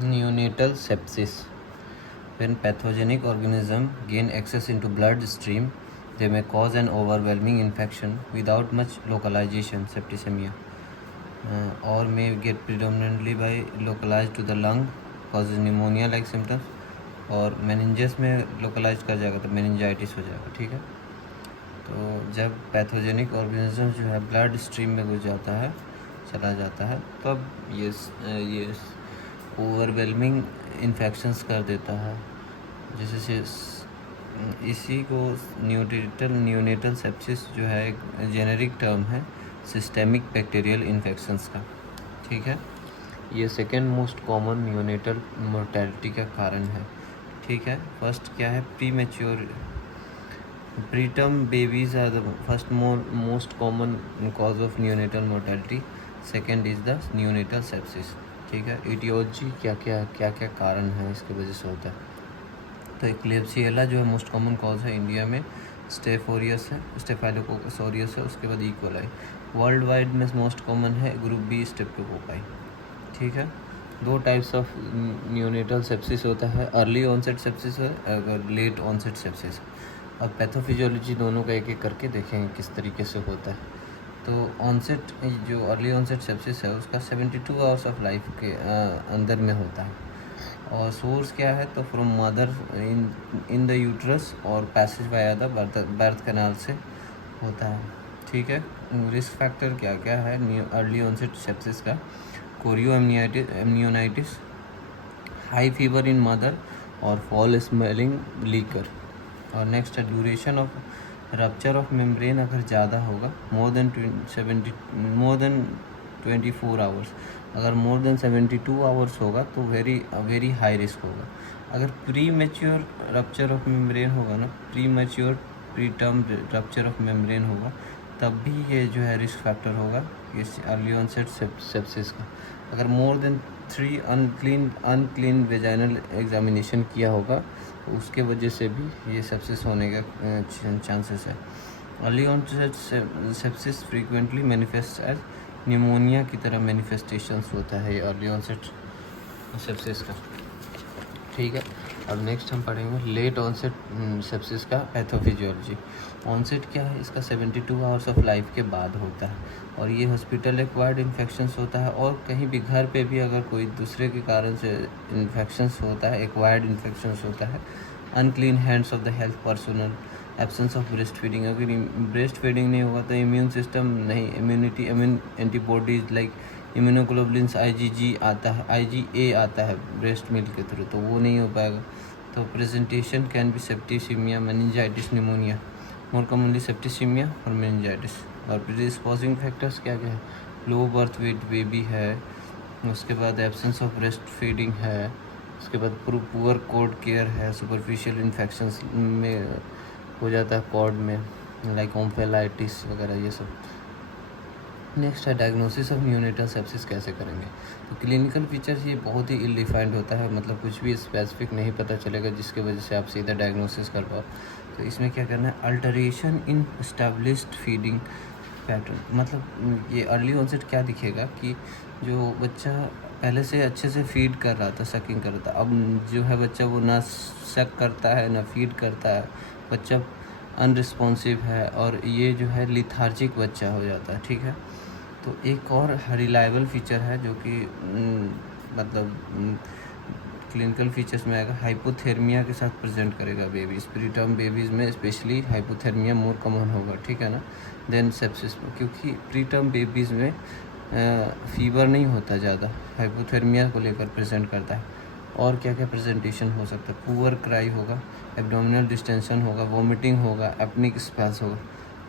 Neonatal sepsis. When pathogenic organisms gain access into bloodstream, they may cause an overwhelming infection without much localization, septicemia, or may get predominantly by localized to the lung, causes pneumonia-like symptoms, और meninges में localized कर जाएगा तो meningitis हो जाएगा. ठीक है, तो जब पैथोजेनिक ऑर्गेनिज्म जो है ब्लड स्ट्रीम में घुस जाता है, चला जाता है, तब ये ओवरवेलमिंग इन्फेक्शंस कर देता है, जिससे इसी को न्यूनेटल सेप्सिस जो है एक जेनेरिक टर्म है सिस्टेमिक बैक्टीरियल इन्फेक्शंस का. ठीक है, ये second most common neonatal mortality का कारण है. ठीक है, फर्स्ट क्या है, preterm babies are the first most common cause of neonatal mortality. Second is the neonatal sepsis. ठीक है, इटियोलॉजी क्या क्या कारण है इसकी वजह से होता है. तो एक क्लेब्सिएला जो है मोस्ट कॉमन कॉज है इंडिया में, स्टेफोरियस है, स्टेफाइलोकोकस ऑरियस है, उसके बाद इकोलाई. वर्ल्ड वाइड में मोस्ट कॉमन है ग्रुप बी स्ट्रेप्टोकोकाई. ठीक है, दो टाइप्स ऑफ न्यूनेटल सेप्सिस होता है, अर्ली ऑनसेट सेप्सिस है अगर लेट ऑनसेट सेप्सिस. अब पैथोफिजियोलॉजी दोनों का एक एक करके देखेंगे किस तरीके से होता है. तो ऑनसेट जो अर्ली ऑनसेट सेप्सिस है उसका 72 आवर्स ऑफ लाइफ के अंदर में होता है. और सोर्स क्या है, तो from mother in the uterus और passage via the birth canal से होता है. ठीक है, रिस्क फैक्टर क्या क्या है अर्ली ऑनसेट सेप्सिस का, chorioamnionitis, high fever in mother और फॉल स्मेलिंग लीकर. और नेक्स्ट है duration of rupture of membrane अगर ज़्यादा होगा, मोर देन 24 आवर्स. अगर मोर देन 72 आवर्स होगा तो वेरी हाई रिस्क होगा. अगर pre mature rupture of membrane होगा ना, pre term rupture of membrane होगा, तब भी ये जो है रिस्क फैक्टर होगा इस अर्ली ऑनसेट सेप्सिस का. अगर more than 3 unclean vaginal examination किया होगा तो उसके वजह से भी ये सेप्सिस होने का चांसेस है. Early onset sepsis frequently manifest as pneumonia की तरह मैनिफेस्टेशंस होता है ये अर्ली ऑनसेट सेप्सिस का. ठीक है, अब नेक्स्ट हम पढ़ेंगे लेट ऑनसेट सेप्सिस का पैथोफिजियोलॉजी. ऑनसेट क्या है, इसका 72 आवर्स ऑफ लाइफ के बाद होता है और ये हॉस्पिटल एक्वायर्ड इन्फेक्शंस होता है. और कहीं भी घर पे भी अगर कोई दूसरे के कारण से इन्फेक्शंस होता है, एक्वायर्ड इन्फेक्शंस होता है, unclean hands of the health personnel, absence of breast feeding. अगर ब्रेस्ट फीडिंग नहीं होगा तो इम्यून सिस्टम नहीं, immune antibodies like immunoglobulins IgG आता है, IgA आता है ब्रेस्ट मिल्क के थ्रू, तो वो नहीं हो पाएगा. तो presentation can be septicaemia, meningitis, pneumonia. More commonly septicaemia और मेनिंजाइटिस. और प्रीडिस्पोजिंग फैक्टर्स क्या क्या है, लो बर्थ वेट बेबी है, उसके बाद एब्सेंस ऑफ ब्रेस्ट फीडिंग है, उसके बाद पुअर कॉर्ड केयर है, सुपरफिशियल इन्फेक्शंस में हो जाता है कॉर्ड में लाइक ओम्फेलाइटिस वगैरह ये सब. नेक्स्ट है डायग्नोसिस ऑफ न्यूनेटल सेप्सिस कैसे करेंगे. तो क्लिनिकल फीचर्स ये बहुत ही इल डिफाइंड होता है, मतलब कुछ भी स्पेसिफिक नहीं पता चलेगा जिसके वजह से आप सीधा डायग्नोसिस कर पाओ. तो इसमें क्या करना है, अल्टरेशन इन एस्टेब्लिश्ड फीडिंग पैटर्न. मतलब ये अर्ली ऑनसेट क्या दिखेगा कि जो बच्चा पहले से अच्छे से फीड कर रहा था, सकिंग कर रहा था, अब जो है बच्चा वो ना सक करता है ना फीड करता है, बच्चा अनरिस्पॉन्सिव है और ये जो है लिथार्जिक बच्चा हो जाता है. ठीक है, तो एक और रिलायबल फीचर है जो कि मतलब क्लिनिकल फीचर्स में आएगा, हाइपोथर्मिया के साथ प्रेजेंट करेगा बेबीज़. प्रीटर्म बेबीज़ में स्पेशली हाइपोथर्मिया मोर कॉमन होगा. ठीक है ना, देन सेप्सिस में, क्योंकि प्रीटर्म बेबीज़ में फीवर नहीं होता ज़्यादा, हाइपोथर्मिया को लेकर प्रेजेंट करता है. और क्या क्या प्रेजेंटेशन हो सकता है, पुअर क्राई होगा, एब्डोमिनल डिस्टेंशन होगा, वोमिटिंग होगा, एपनिक स्पेस होगा,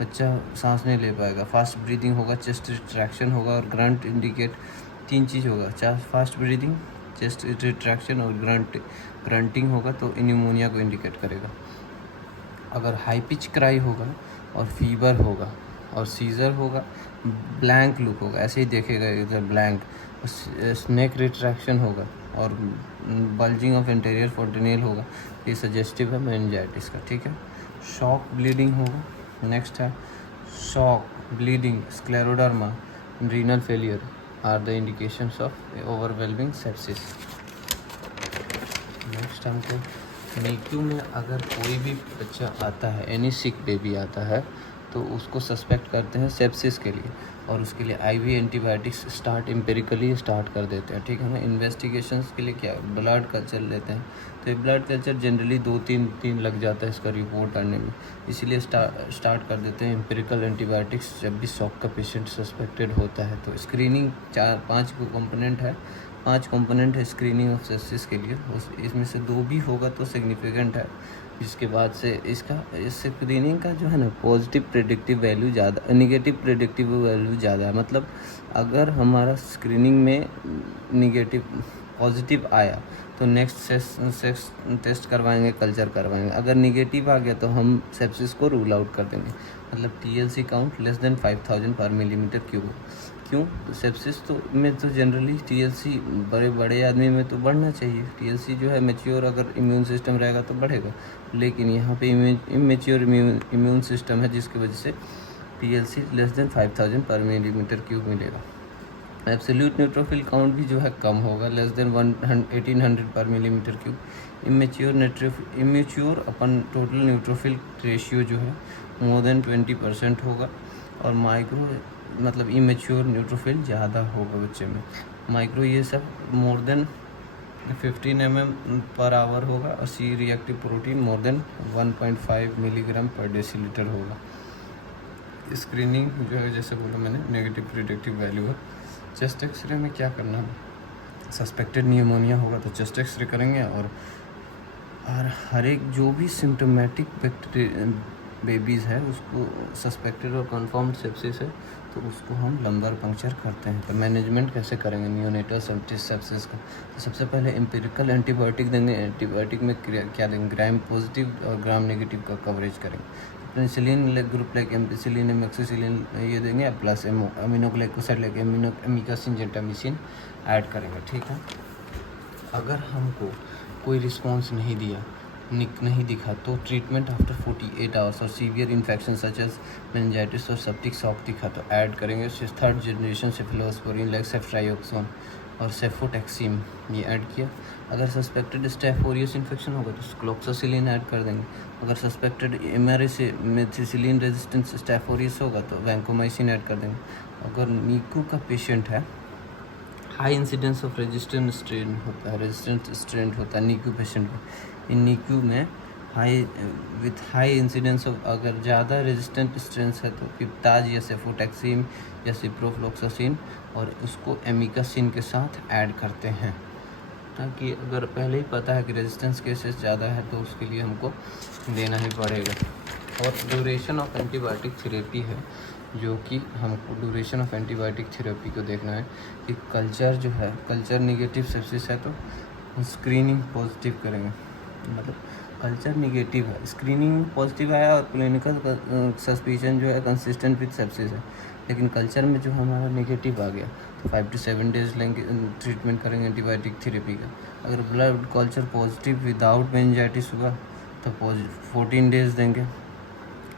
बच्चा सांस नहीं ले पाएगा, फास्ट ब्रीदिंग होगा, चेस्ट रिट्रैक्शन होगा और ग्रंट इंडिकेट. 3 चीज़ होगा, फास्ट ब्रीदिंग, चेस्ट रिट्रैक्शन और ग्रंटिंग होगा तो न्यूमोनिया को इंडिकेट करेगा. अगर हाई पिच क्राई होगा और फीवर होगा और सीजर होगा, ब्लैंक लुक होगा, ऐसे ही देखेगा इधर ब्लैंक, स्नेक रिट्रैक्शन होगा और बल्जिंग ऑफ इंटीरियर फोर्टिनेल होगा, ये सजेस्टिव है मेनिंजाइटिस का. ठीक है, शॉक ब्लीडिंग होगा. नेक्स्ट है shock bleeding, scleroderma, renal failure are the indications of overwhelming sepsis. Next हमको NICU में अगर कोई भी बच्चा आता है, एनी सिक बेबी आता है, तो उसको सस्पेक्ट करते हैं सेप्सिस के लिए, और उसके लिए IV एंटीबायोटिक्स एम्पेरिकली स्टार्ट कर देते हैं, ठीक है ना। इन्वेस्टिगेशंस के लिए क्या ब्लड कल्चर लेते हैं, तो ये ब्लड कल्चर जनरली 2-3 दिन लग जाता है इसका रिपोर्ट आने में, इसीलिए स्टार्ट कर देते हैं एम्पेरिकल एंटीबायोटिक्स जब भी शॉक का पेशेंट सस्पेक्टेड होता है। तो स्क्रीनिंग 4-5 कंपोनेंट है, 5 कंपोनेंट है स्क्रीनिंग ऑफ सेप्सिस के लिए, इसमें से 2 भी होगा तो सिग्निफिकेंट है। इसके बाद से इस स्क्रीनिंग का जो है ना पॉजिटिव प्रेडिक्टिव वैल्यू ज़्यादा, निगेटिव प्रेडिक्टिव वैल्यू ज़्यादा है। मतलब अगर हमारा स्क्रीनिंग में निगेटिव पॉजिटिव आया तो नेक्स्ट टेस्ट करवाएंगे, कल्चर करवाएंगे। अगर निगेटिव आ गया तो हम सेप्सिस को रूल आउट कर देंगे। मतलब TLC काउंट लेस देन 5000 पर मिलीमीटर क्यूब। क्यों? तो सेप्सिस तो में तो जनरली TLC बड़े आदमी में तो बढ़ना चाहिए। TLC जो है मेच्योर अगर इम्यून सिस्टम रहेगा तो बढ़ेगा, लेकिन यहाँ पे इमेच्योर इम्यून सिस्टम है, जिसकी वजह से TLC लेस देन 5000 पर मिलीमीटर क्यूब मिलेगा। एब्सोल्यूट न्यूट्रोफिल काउंट भी जो है कम होगा, लेस देन 1800 पर मिलीमीटर क्यूब। इमेच्योर अपन टोटल न्यूट्रोफिल रेशियो जो है मोर देन 20% होगा, और माइक्रो मतलब इमेच्योर न्यूट्रोफिल ज़्यादा होगा बच्चे में। माइक्रो ये सब more than 15 mm per hour होगा, और C reactive protein more than 1.5 milligram पर डेसीलीटर होगा। स्क्रीनिंग जो है जैसे बोला मैंने नेगेटिव प्रेडिक्टिव वैल्यू है। चेस्ट एक्सरे में क्या करना है, सस्पेक्टेड निमोनिया होगा तो चेस्ट एक्सरे करेंगे, और हर एक जो भी सिम्टोमेटिक बेबीज़ है उसको सस्पेक्टेड और कंफर्म्ड सेप्सिस है तो उसको हम लंबर पंक्चर करते हैं। तो मैनेजमेंट कैसे करेंगे नियोनेटल सेप्सिस का? तो सबसे पहले एम्पिरिकल एंटीबायोटिक देंगे। एंटीबायोटिक में क्या देंगे, ग्राम पॉजिटिव और ग्राम नेगेटिव का कवरेज करेंगे। Penicillin group like ampicillin, amoxicillin ये देंगे, plus aminoglycoside like amikacin, gentamicin add करेंगे, ठीक है। अगर हमको कोई रिस्पॉन्स नहीं दिया, नहीं दिखा, तो ट्रीटमेंट आफ्टर 48 आवर्स, और severe infection such as meningitis और सेप्टिक शॉक दिखा तो ऐड करेंगे 3rd जनरेशन सेफेलोस्पोरिन लाइक सेफ्ट्राइऑक्सोन और सेफोटैक्सिम, ये ऐड किया। अगर सस्पेक्टेड स्टेफ ऑरियस इन्फेक्शन होगा तो क्लोक्सासिलिन ऐड कर देंगे। अगर सस्पेक्टेड MRA से मेथिसिलिन रेजिस्टेंट स्टेफ ऑरियस होगा तो वैंकोमाइसिन ऐड कर देंगे। अगर NICU का पेशेंट है, high incidence of resistant strain होता है NICU पेशेंट में। इन NICU में हाई इंसिडेंस ऑफ अगर ज़्यादा रेजिस्टेंट स्ट्रेंस है तो पिप्ताज या सेफोटैक्सिम या सिप्रोफ्लोक्सासिन और उसको एमिकासिन के साथ ऐड करते हैं, ताकि अगर पहले ही पता है कि रेजिस्टेंस केसेस ज़्यादा है तो उसके लिए हमको देना ही पड़ेगा। और ड्यूरेशन ऑफ एंटीबायोटिक थेरेपी है, जो कि हमको ड्यूरेशन ऑफ एंटीबायोटिक थेरेपी को देखना है कि कल्चर जो है, कल्चर निगेटिव सेप्सिस है तो स्क्रीनिंग पॉजिटिव करेंगे। मतलब कल्चर निगेटिव है, स्क्रीनिंग पॉजिटिव आया और क्लिनिकल सस्पिशन जो है कंसिस्टेंट विद सेप्सिस है, लेकिन कल्चर में जो हमारा नेगेटिव आ गया तो 5 to 7 डेज लेंगे, ट्रीटमेंट करेंगे एंटीबायोटिक थेरेपी का। अगर blood culture positive without meningitis हुआ तो 14 डेज देंगे।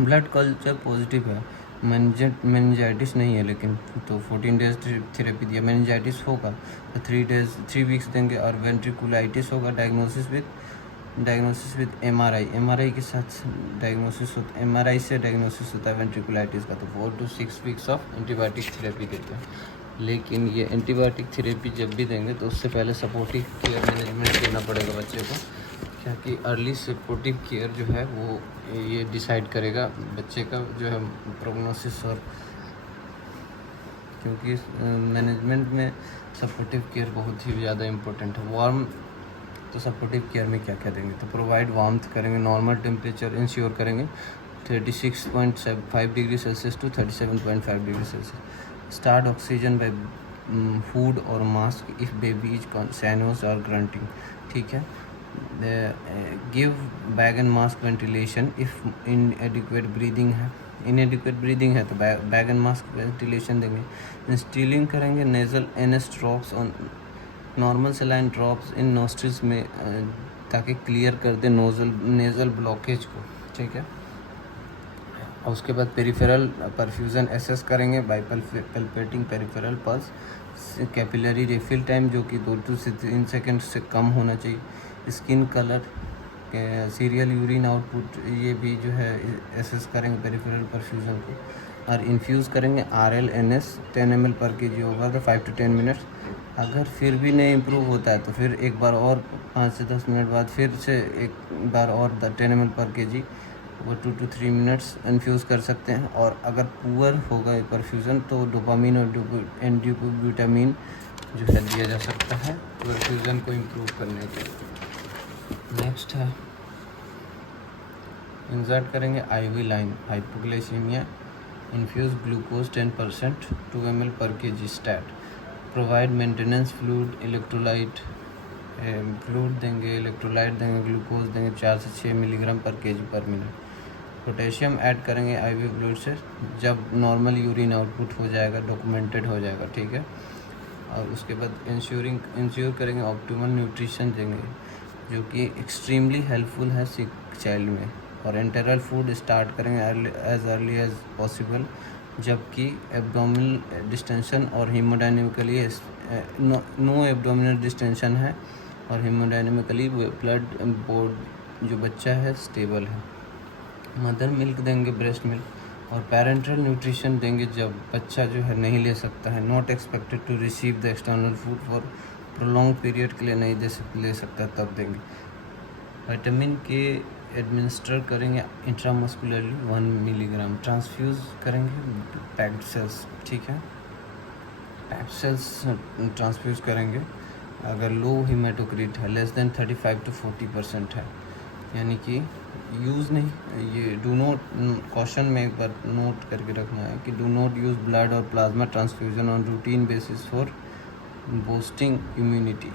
ब्लड कल्चर पॉजिटिव है, मेनिंजाइटिस नहीं है लेकिन, तो 14 डेज थेरेपी दिया। मेनिंजाइटिस होगा तो 3 वीक्स देंगे। और वेंट्रिकुलाइटिस होगा डायग्नोसिस विद MRI के साथ डायग्नोसिस होता है, MRI से डायग्नोसिस होता है वेंट्रिकुलाइटिस का, तो 4 to 6 weeks of antibiotic therapy देते हैं। लेकिन ये एंटीबायोटिक थेरेपी जब भी देंगे तो उससे पहले सपोर्टिव केयर मैनेजमेंट देना पड़ेगा बच्चे को, क्योंकि अर्ली सपोर्टिव केयर जो है वो ये डिसाइड करेगा बच्चे का जो है प्रोग्नोसिस। और क्योंकि मैनेजमेंट में सपोर्टिव केयर बहुत ही ज़्यादा इम्पोर्टेंट है। वार्म, तो सपोर्टिव केयर में क्या क्या देंगे, तो प्रोवाइड वार्मथ करेंगे, नॉर्मल टेम्परेचर इंश्योर करेंगे 36.5 degree Celsius to 37.5 degree Celsius. Start oxygen by food और mask if baby is cyanosed और ग्रंटिंग, ठीक है। Give bag and mask ventilation if inadequate breathing है तो बैग एंड मास्क वेंटिलेशन देंगे। Instilling करेंगे nasal NS drops on normal saline drops in nostrils में, ताकि क्लियर कर दे नेजल ब्लॉकेज को, ठीक है। और उसके बाद पेरिफेरल परफ्यूज़न एसेस करेंगे by palpating peripheral pulse capillary refill time जो कि 2 से 3 सेकंड से कम होना चाहिए। Skin colour, serial urine output, ये भी जो है एसेस करेंगे पेरिफेरल परफ्यूजन को। और इन्फ्यूज़ करेंगे RLNS 10 ml पर kg होगा तो 5 to 10 मिनट्स। अगर फिर भी नहीं इम्प्रूव होता है तो फिर एक बार और 5 से 10 मिनट बाद फिर से एक बार और 10 ml पर kg वो 2 to 3 मिनट्स इन्फ्यूज़ कर सकते हैं। और अगर पुअर होगा ये परफ्यूज़न तो डोपामिन और एंड्यूब्यूटामिन जो है दिया जा सकता है परफ्यूज़न को इम्प्रूव करने के लिए। नेक्स्ट है इंसर्ट करेंगे IV line, hypoglycaemia, infuse glucose 10% 2 ml per kg stat. Provide maintenance fluid, electrolyte fluid देंगे, इलेक्ट्रोलाइट देंगे, ग्लूकोज देंगे 4 से 6 milligram per kg per minute. Potassium add करेंगे IV फ्लूइड से जब नॉर्मल यूरिन आउटपुट हो जाएगा, डॉक्यूमेंटेड हो जाएगा, ठीक है। और उसके बाद इंश्योर करेंगे ऑप्टिमल न्यूट्रिशन देंगे जो कि एक्सट्रीमली हेल्पफुल है सिक चाइल्ड में। और एंटेरल फूड स्टार्ट करेंगे एज अर्ली एज पॉसिबल, जबकि एब्डोमिनल डिस्टेंशन और हीमोडायनेमिकली नो एब्डोमिनल डिस्टेंशन है और हीमोडायनेमिकली ब्लड बोर्ड जो बच्चा है स्टेबल है। मदर मिल्क देंगे, ब्रेस्ट मिल्क। और पेरेंटल न्यूट्रिशन देंगे जब बच्चा जो है नहीं ले सकता है, not expected to receive the external food for prolong period के लिए नहीं ले सकता तब देंगे। विटामिन के एडमिनिस्टर करेंगे इंट्रामस्कुलरली 1 मिलीग्राम। ट्रांसफ्यूज़ करेंगे पैक्ड सेल्स, ठीक है, पैक्ड सेल्स ट्रांसफ्यूज़ करेंगे अगर लो हीमेटोक्रिट है, लेस देन 35 to 40% है, यानी कि यूज़ नहीं, ये डू नॉट, क्वेश्चन में एक बार नोट करके रखना है कि डू नॉट यूज़ ब्लड और plasma transfusion on routine basis for boosting immunity.